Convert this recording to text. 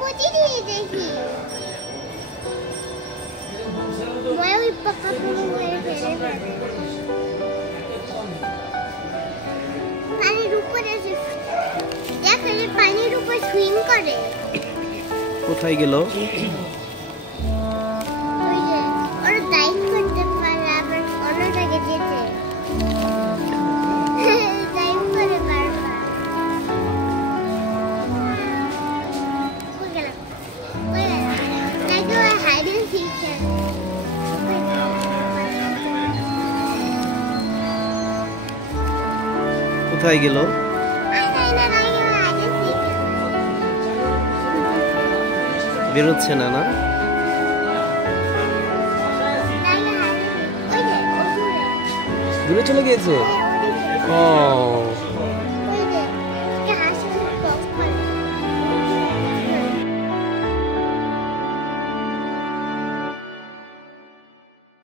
প্রতিদিনই দেখি মই ওই পাকা পুরো হয়ে ফেলে পানির উপরে আছে দেখ এই পানির উপর সুইম করে কোথায় গেল ওই যে ওর ডাইভ করতে পারে আবার অন্য জায়গায় যেতে ডাইভ করে বারবার ওই গেল নাকি ওই হাইড এন্ড সিক খেলে কোথায় গেল বেরোচ্ছে না না দূরে চলে গিয়েছে ও